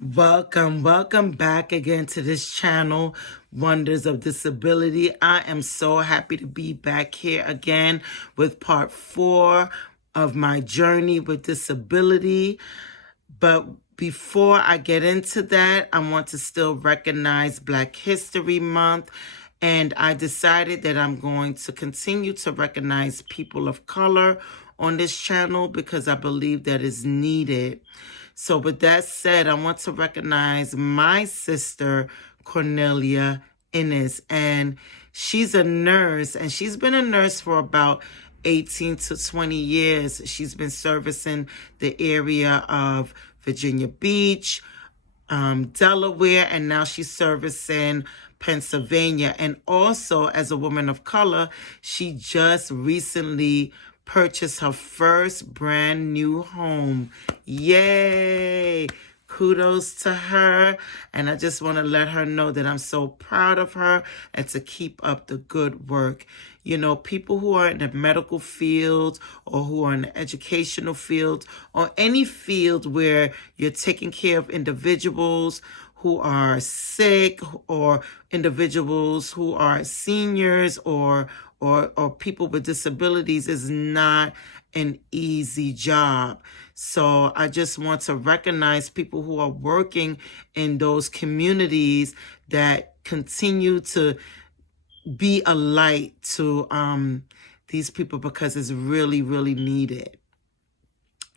Welcome back again to this channel, Wonders of Disability. I am so happy to be back here again with part 4 of my journey with disability. But before I get into that, I want to still recognize Black History Month. And I decided that I'm going to continue to recognize people of color on this channel because I believe that is needed. So with that said, I want to recognize my sister, Cornelia Innes, and she's a nurse, and she's been a nurse for about 18 to 20 years. She's been servicing the area of Virginia Beach, Delaware, and now she's servicing Pennsylvania. And also, as a woman of color, she just recently purchased her first brand new home. Yay! Kudos to her. And I just want to let her know that I'm so proud of her and to keep up the good work. You know, people who are in the medical field or who are in the educational field or any field where you're taking care of individuals who are sick or individuals who are seniors or people with disabilities is not an easy job. So I just want to recognize people who are working in those communities that continue to be a light to these people because it's really, really needed.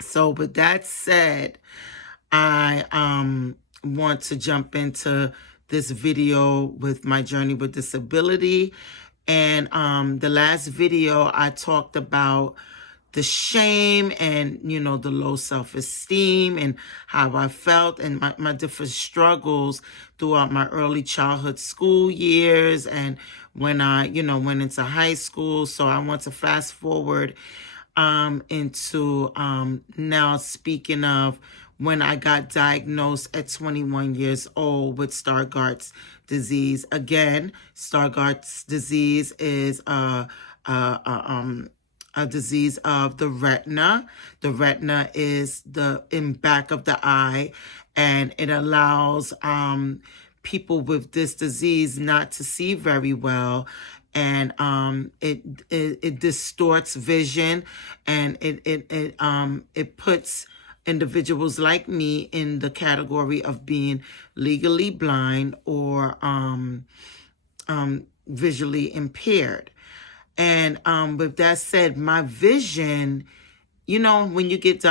So with that said, I want to jump into this video with my journey with disability. And the last video I talked about the shame and, you know, the low self-esteem and how I felt and my different struggles throughout my early childhood school years and when I, you know, went into high school. So I want to fast forward into now speaking of when I got diagnosed at 21 years old with Stargardt's disease. Again, Stargardt's disease is a disease of the retina. The retina is the in back of the eye, and it allows people with this disease not to see very well. And it distorts vision, and it puts individuals like me in the category of being legally blind or visually impaired. And with that said, my vision, you know, when you get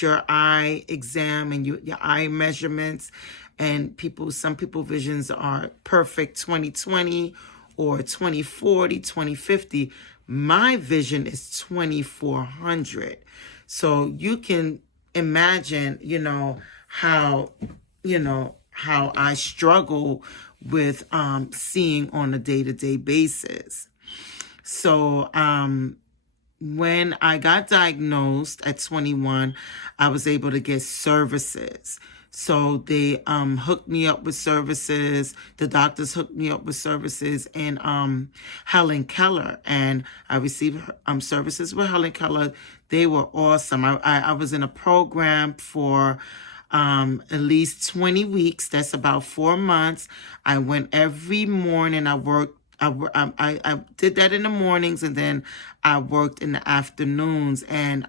your eye exam and your eye measurements, and some people visions are perfect 20/20 or 20/40, 20/50. My vision is 2400. So you can imagine, you know, how I struggle with seeing on a day-to-day basis. So when I got diagnosed at 21, I was able to get services. So they hooked me up with services. The doctors hooked me up with services in Helen Keller, and I received services with Helen Keller. They were awesome. I was in a program for at least 20 weeks. That's about 4 months. I went every morning. I did that in the mornings, and then I worked in the afternoons. And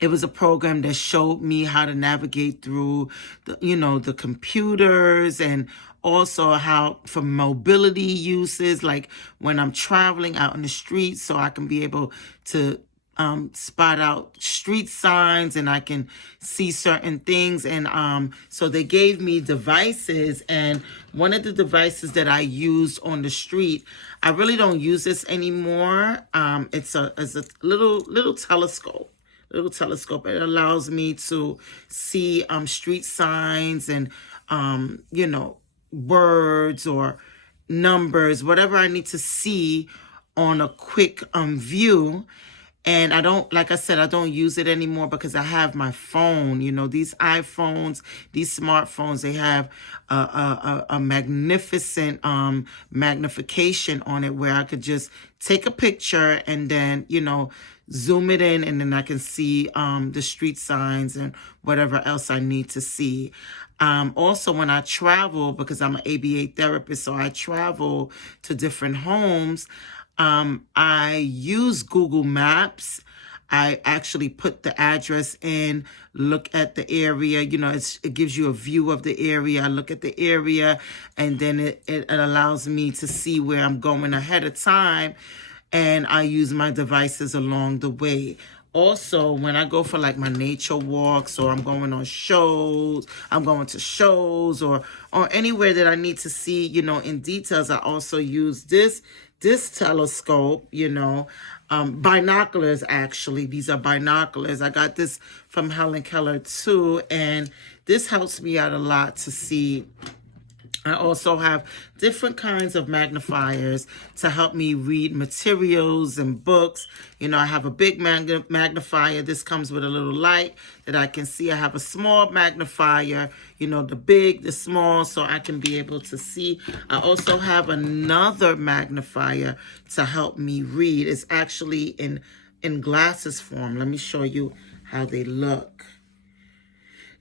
it was a program that showed me how to navigate through the computers, and also how for mobility uses, like when I'm traveling out in the street, so I can be able to spot out street signs and I can see certain things. And so they gave me devices, and one of the devices that I used on the street, I really don't use this anymore. It's a little telescope. It allows me to see street signs and words or numbers, whatever I need to see on a quick view. And I don't, like I said, I don't use it anymore because I have my phone. You know, these iPhones, these smartphones, they have a magnificent magnification on it where I could just take a picture and then, you know, zoom it in, and then I can see the street signs and whatever else I need to see. Also, when I travel, because I'm an ABA therapist, so I travel to different homes, I use Google Maps. I actually put the address in, look at the area, you know, it gives you a view of the area. I look at the area, and then it allows me to see where I'm going ahead of time, and I use my devices along the way. Also, when I go for like my nature walks, or I'm going on shows, I'm going to shows, or anywhere that I need to see, you know, in details, I also use this telescope, you know, binoculars. Actually, these are binoculars. I got this from Helen Keller too, and this helps me out a lot to see. I also have different kinds of magnifiers to help me read materials and books. You know, I have a big magnifier. This comes with a little light that I can see. I have a small magnifier, you know, the big, the small, so I can be able to see. I also have another magnifier to help me read. It's actually in glasses form. Let me show you how they look.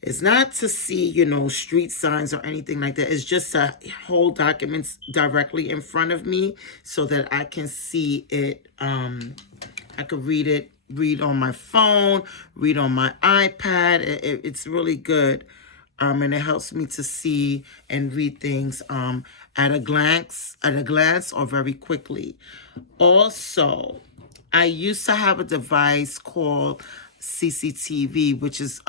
It's not to see, you know, street signs or anything like that. It's just to hold documents directly in front of me so that I can see it. I could read on my phone, read on my iPad. It's really good. And it helps me to see and read things at a glance or very quickly. Also, I used to have a device called CCTV, which is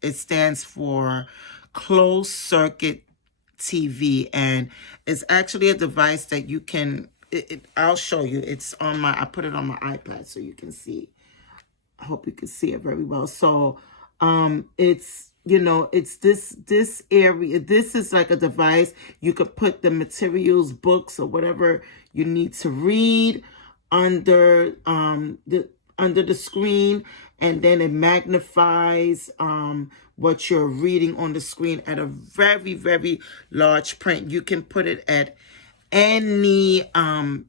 it stands for closed circuit TV, and it's actually a device that you can I'll show you. It's on I put it on my iPad so you can see. I hope you can see it very well. So it's, you know, it's this area. This is like a device you could put the materials, books, or whatever you need to read under the screen, and then it magnifies what you're reading on the screen at a very, very large print. You can put it at any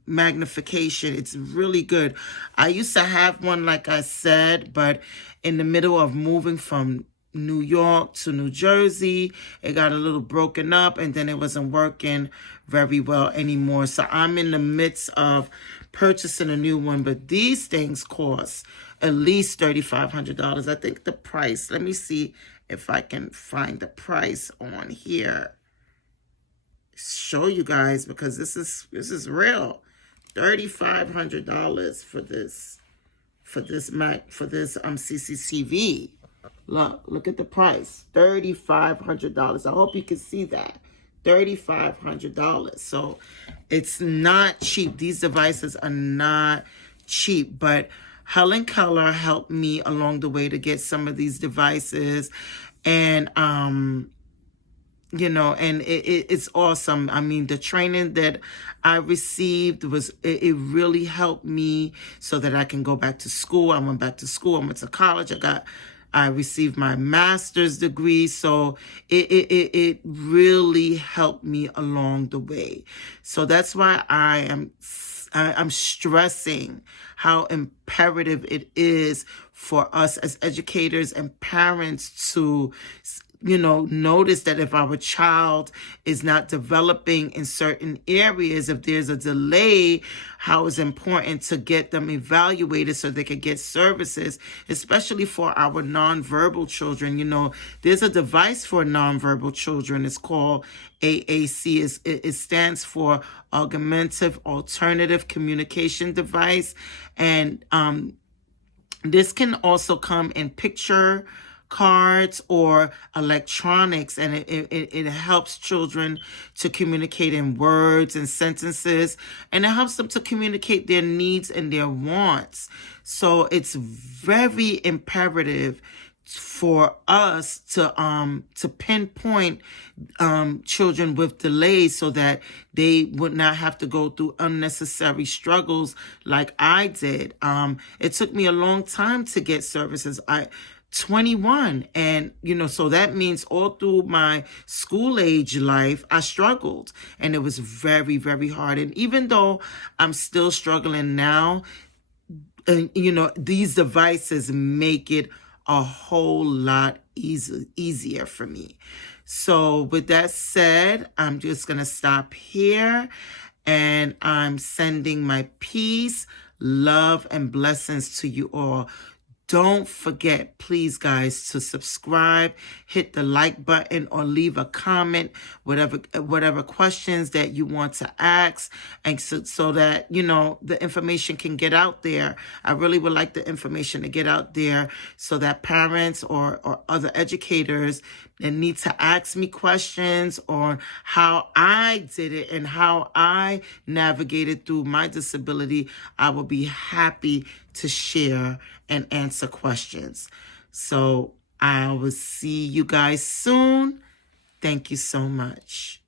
magnification. It's really good. I used to have one, like I said, but in the middle of moving from New York to New Jersey, it got a little broken up, and then it wasn't working very well anymore. So I'm in the midst of purchasing a new one, but these things cost at least $3,500. I think the price, let me see if I can find the price on here, show you guys, because this is real. $3,500 for this CCTV. Look at the price, $3,500. I hope you can see that. $3,500. So it's not cheap. These devices are not cheap, but Helen Keller helped me along the way to get some of these devices, and you know, and it's awesome. I mean, the training that I received it really helped me so that I can go back to school. I went back to school. I went to college. I received my master's degree. So it really helped me along the way. So that's why I'm stressing how imperative it is for us as educators and parents to, you know, notice that if our child is not developing in certain areas, if there's a delay, how it's important to get them evaluated so they could get services, especially for our nonverbal children. You know, there's a device for nonverbal children. It's called AAC. It stands for Augmentative Alternative Communication Device. And this can also come in picture cards or electronics, and it helps children to communicate in words and sentences, and it helps them to communicate their needs and their wants. So it's very imperative for us to pinpoint children with delays so that they would not have to go through unnecessary struggles like I did. It took me a long time to get services. 21, and so that means all through my school age life I struggled, and it was very, very hard. And even though I'm still struggling now, and these devices make it a whole lot easier for me. So with that said, I'm just gonna stop here, and I'm sending my peace, love, and blessings to you all. Don't forget, please, guys, to subscribe, hit the like button, or leave a comment, whatever questions that you want to ask, and so that, the information can get out there. I really would like the information to get out there so that parents or other educators that need to ask me questions on how I did it and how I navigated through my disability, I will be happy to share and answer questions. So I will see you guys soon. Thank you so much.